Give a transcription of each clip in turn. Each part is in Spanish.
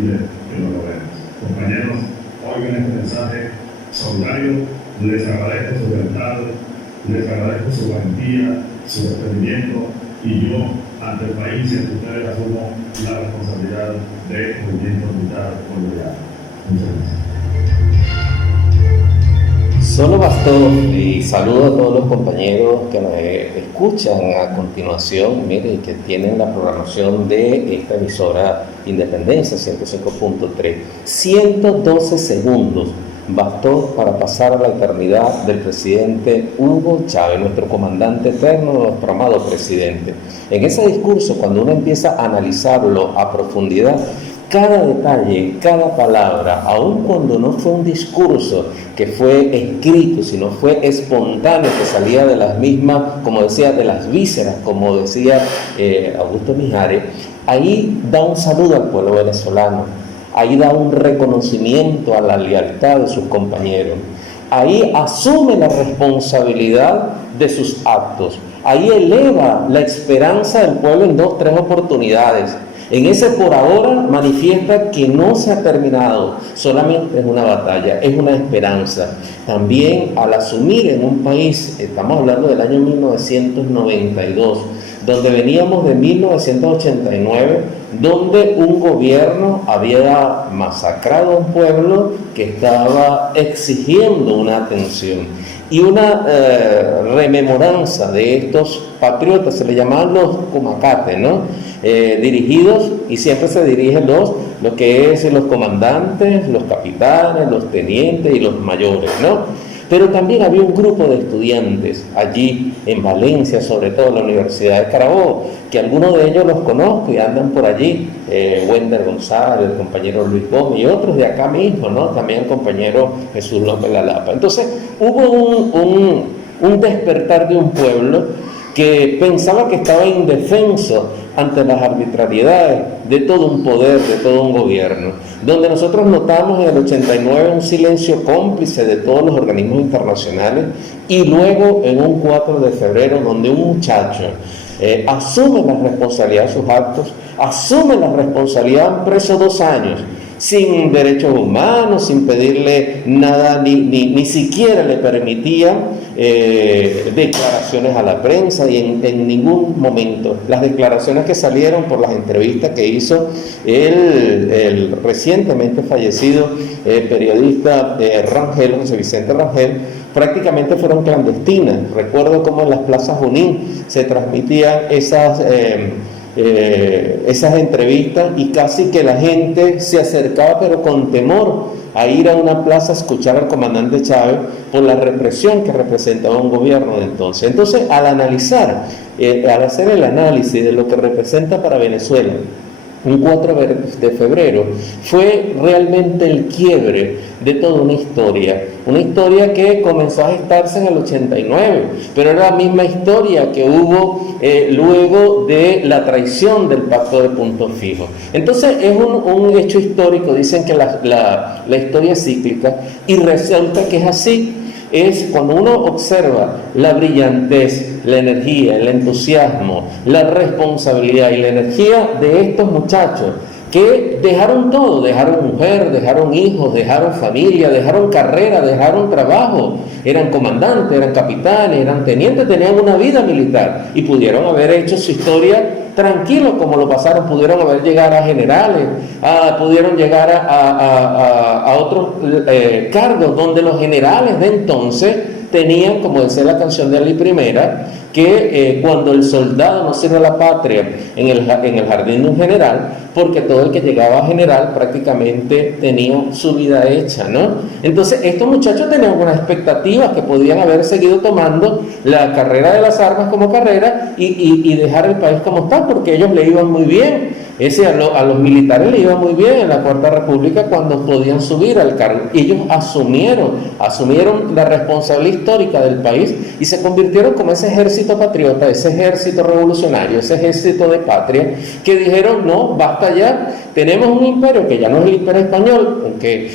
posible que lo logremos. Compañeros, oigan este mensaje solidario, les agradezco su lealtad, les agradezco su valentía, su desprendimiento, y yo, ante el país y ante ustedes, asumo la responsabilidad de movimiento militar boliviano. Muchas gracias. Solo bastó, y saludo a todos los compañeros que nos escuchan a continuación, mire, que tienen la programación de esta emisora Independencia 105.3. 112 segundos bastó para pasar a la eternidad del presidente Hugo Chávez, nuestro comandante eterno, nuestro amado presidente. En ese discurso, cuando uno empieza a analizarlo a profundidad, cada detalle, cada palabra, aun cuando no fue un discurso que fue escrito, sino fue espontáneo, que salía de las mismas, como decía, de las vísceras, como decía Augusto Mijares, ahí da un saludo al pueblo venezolano, ahí da un reconocimiento a la lealtad de sus compañeros, ahí asume la responsabilidad de sus actos, ahí eleva la esperanza del pueblo en 2, 3 oportunidades. En ese por ahora manifiesta que no se ha terminado, solamente es una batalla, es una esperanza. También al asumir en un país, estamos hablando del año 1992, donde veníamos de 1989, donde un gobierno había masacrado a un pueblo que estaba exigiendo una atención y una rememoranza de estos patriotas, se le llamaban los cumacates, ¿no? Dirigidos, y siempre se dirigen lo que es los comandantes, los capitanes, los tenientes y los mayores, ¿no? Pero también había un grupo de estudiantes allí en Valencia, sobre todo en la Universidad de Carabobo, que algunos de ellos los conozco y andan por allí, Wender González, el compañero Luis Gómez y otros de acá mismo, ¿no? También el compañero Jesús López Lalapa. Entonces hubo un despertar de un pueblo que pensaba que estaba indefenso ante las arbitrariedades de todo un poder, de todo un gobierno, donde nosotros notamos en el 89 un silencio cómplice de todos los organismos internacionales, y luego en un 4 de febrero donde un muchacho asume la responsabilidad de sus actos, asume la responsabilidad, preso 2 años, sin derechos humanos, sin pedirle nada, ni siquiera le permitía declaraciones a la prensa, y en ningún momento las declaraciones que salieron por las entrevistas que hizo el recientemente fallecido periodista Rangel, José Vicente Rangel, prácticamente fueron clandestinas. Recuerdo cómo en las plazas Junín se transmitían esas entrevistas, y casi que la gente se acercaba pero con temor a ir a una plaza a escuchar al comandante Chávez por la represión que representaba un gobierno de entonces. Entonces, al analizar, al hacer el análisis de lo que representa para Venezuela un 4 de febrero, fue realmente el quiebre de toda una historia que comenzó a gestarse en el 89, pero era la misma historia que hubo luego de la traición del pacto de punto fijo. Entonces es un hecho histórico, dicen que la historia es cíclica, y resulta que es así. Es cuando uno observa la brillantez, la energía, el entusiasmo, la responsabilidad y la energía de estos muchachos que dejaron todo, dejaron mujer, dejaron hijos, dejaron familia, dejaron carrera, dejaron trabajo, eran comandantes, eran capitanes, eran tenientes, tenían una vida militar y pudieron haber hecho su historia tranquilo como lo pasaron, pudieron haber llegado a generales, pudieron llegar a otros cargos, donde los generales de entonces tenían, como decía la canción de Ali Primera, que cuando el soldado no sirve a la patria en el jardín de un general, porque todo el que llegaba a general prácticamente tenía su vida hecha, ¿no? Entonces estos muchachos tenían unas expectativas que podían haber seguido tomando la carrera de las armas como carrera y dejar el país como está, porque ellos le iban muy bien. A los militares le iba muy bien en la Cuarta República cuando podían subir al cargo. Ellos asumieron la responsabilidad histórica del país y se convirtieron como ese ejército patriota, ese ejército revolucionario, ese ejército de patria, que dijeron: no, basta basta ya, tenemos un imperio que ya no es el imperio español, aunque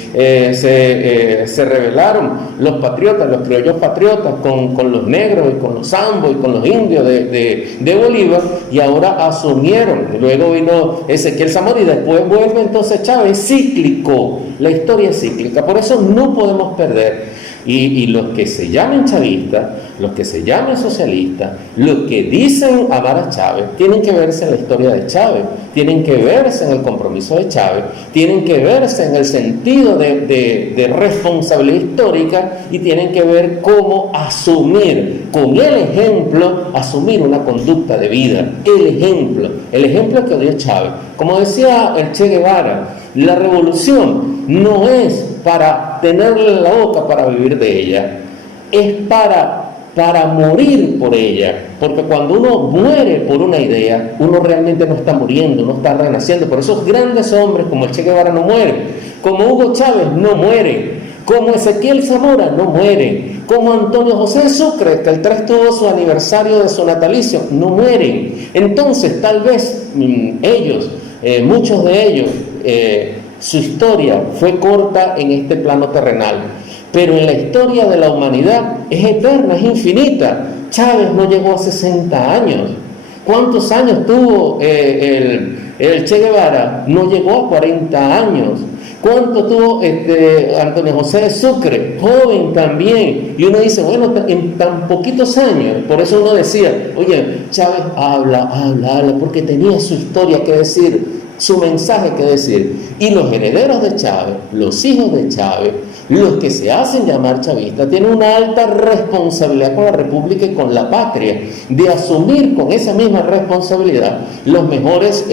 se rebelaron los patriotas, los criollos patriotas con los negros y con los zambos y con los indios de Bolívar, y ahora asumieron, luego vino Ezequiel Zamora y después vuelve entonces Chávez. Cíclico, la historia es cíclica, por eso no podemos perder. Y los que se llamen chavistas, los que se llamen socialistas, los que dicen amar a Chávez, tienen que verse en la historia de Chávez, tienen que verse en el compromiso de Chávez, tienen que verse en el sentido de responsabilidad histórica, y tienen que ver cómo asumir, con el ejemplo, asumir una conducta de vida. El ejemplo que dio Chávez. Como decía el Che Guevara, la revolución no es para tenerla en la boca para vivir de ella, es para morir por ella, porque cuando uno muere por una idea, uno realmente no está muriendo, no está renaciendo. Por esos grandes hombres como el Che Guevara no mueren, como Hugo Chávez no muere, como Ezequiel Zamora no muere, como Antonio José Sucre, que el 3 tuvo su aniversario de su natalicio, no mueren. Entonces tal vez ellos, muchos de ellos, su historia fue corta en este plano terrenal, pero en la historia de la humanidad es eterna, es infinita. Chávez no llegó a 60 años. ¿Cuántos años tuvo el Che Guevara? No llegó a 40 años. ¿Cuánto tuvo Antonio José Sucre? Joven también. Y uno dice, bueno, en tan poquitos años. Por eso uno decía, oye, Chávez habla, porque tenía su historia que decir, su mensaje que decir. Y los herederos de Chávez, los hijos de Chávez, los que se hacen llamar chavistas, tienen una alta responsabilidad con la República y con la patria, de asumir con esa misma responsabilidad los mejores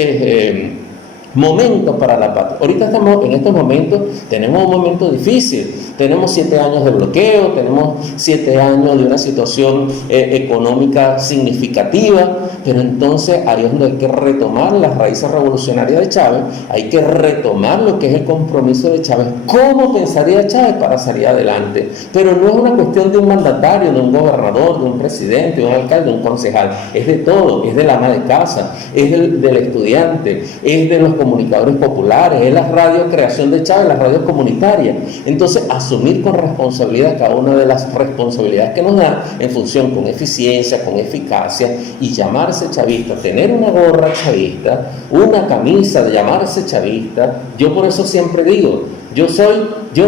momentos para la patria. Ahorita estamos en estos momentos, tenemos un momento difícil, tenemos 7 años de bloqueo, tenemos 7 años de una situación económica significativa, pero entonces ahí es donde hay que retomar las raíces revolucionarias de Chávez, hay que retomar lo que es el compromiso de Chávez, cómo pensaría Chávez para salir adelante. Pero no es una cuestión de un mandatario, de un gobernador, de un presidente, de un alcalde, de un concejal, es de todo, es del ama de casa, es del estudiante, es de los comunicadores populares, es la radio creación de Chávez, las radios comunitarias. Entonces asumir con responsabilidad cada una de las responsabilidades que nos da, en función con eficiencia, con eficacia, y llamarse chavista, tener una gorra chavista, una camisa de llamarse chavista. Yo por eso siempre digo, yo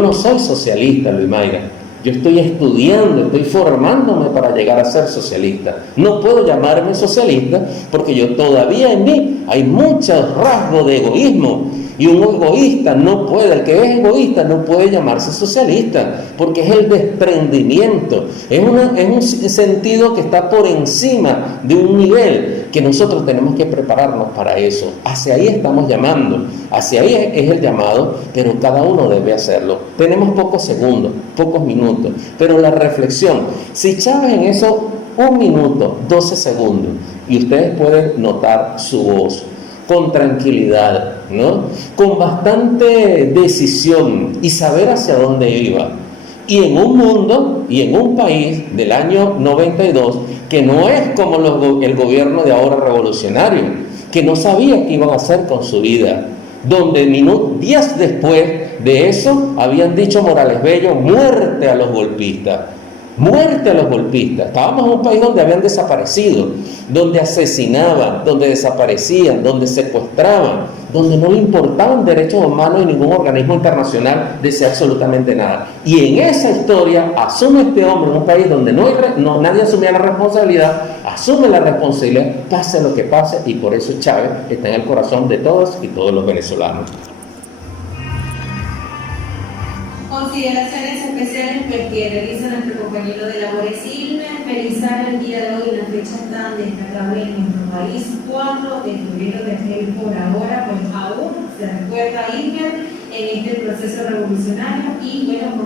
no soy socialista, Luis Mayra. Yo estoy estudiando, estoy formándome para llegar a ser socialista. No puedo llamarme socialista porque yo todavía en mí hay muchos rasgos de egoísmo. Y un egoísta no puede, el que es egoísta no puede llamarse socialista, porque es el desprendimiento, es un sentido que está por encima de un nivel que nosotros tenemos que prepararnos para eso. Hacia ahí estamos llamando, hacia ahí es el llamado, pero cada uno debe hacerlo. Tenemos pocos segundos, pocos minutos, pero la reflexión, si Chávez en eso 1 minuto, 12 segundos, y ustedes pueden notar su voz, con tranquilidad, ¿no? Con bastante decisión y saber hacia dónde iba. Y en un mundo y en un país del año 92 que no es como el gobierno de ahora revolucionario, que no sabía qué iban a hacer con su vida, donde días después de eso habían dicho Morales Bello, muerte a los golpistas. Muerte a los golpistas. Estábamos en un país donde habían desaparecido, donde asesinaban, donde desaparecían, donde secuestraban, donde no le importaban derechos humanos y ningún organismo internacional decía absolutamente nada. Y en esa historia asume este hombre, en un país donde nadie asumía la responsabilidad, asume la responsabilidad, pase lo que pase, y por eso Chávez está en el corazón de todos y todos los venezolanos. Consideraciones especiales que realiza nuestro compañero de labores Ilmer. Felizar el día de hoy la fecha tan destacable en nuestro país, 4 de febrero de aquel por ahora, pues aún se recuerda a Ilmer en este proceso revolucionario. Y bueno,